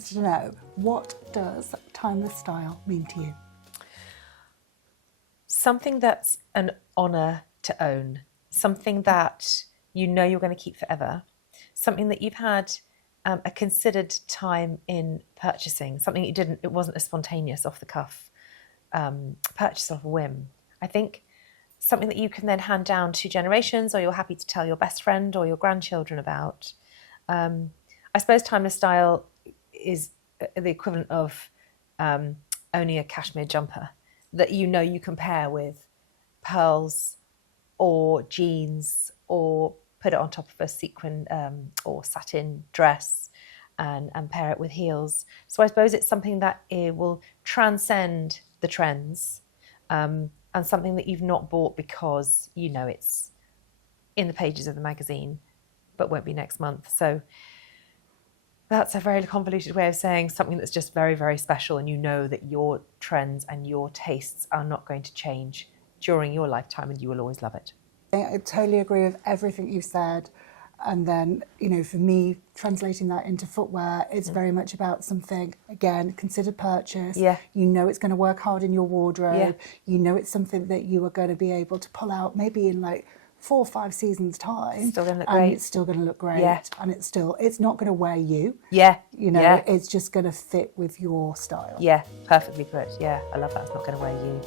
interested to know, what does timeless style mean to you? Something that's an honour to own, something that you know you're going to keep forever, something that you've had a considered time in purchasing, something it wasn't a spontaneous off the cuff purchase off a whim. I think something that you can then hand down to generations, or you're happy to tell your best friend or your grandchildren about. I suppose timeless style is the equivalent of owning a cashmere jumper that you know you can pair with pearls or jeans, or put it on top of a sequin or satin dress and pair it with heels. So I suppose it's something that it will transcend the trends, and something that you've not bought because you know it's in the pages of the magazine but won't be next month. So that's a very convoluted way of saying something that's just very, very special, and you know that your trends and your tastes are not going to change during your lifetime and you will always love it. I totally agree with everything you've said. And then, you know, for me, translating that into footwear, it's very much about something, again, considered purchase. Yeah. You know it's going to work hard in your wardrobe. Yeah. You know it's something that you are going to be able to pull out maybe in like 4 or 5 seasons time. Still going to look and great. It's still going to look great. Yeah. And it's not going to wear you. Yeah. You know, yeah. it's just going to fit with your style. Yeah, perfectly put. Yeah, I love that. It's not going to wear you.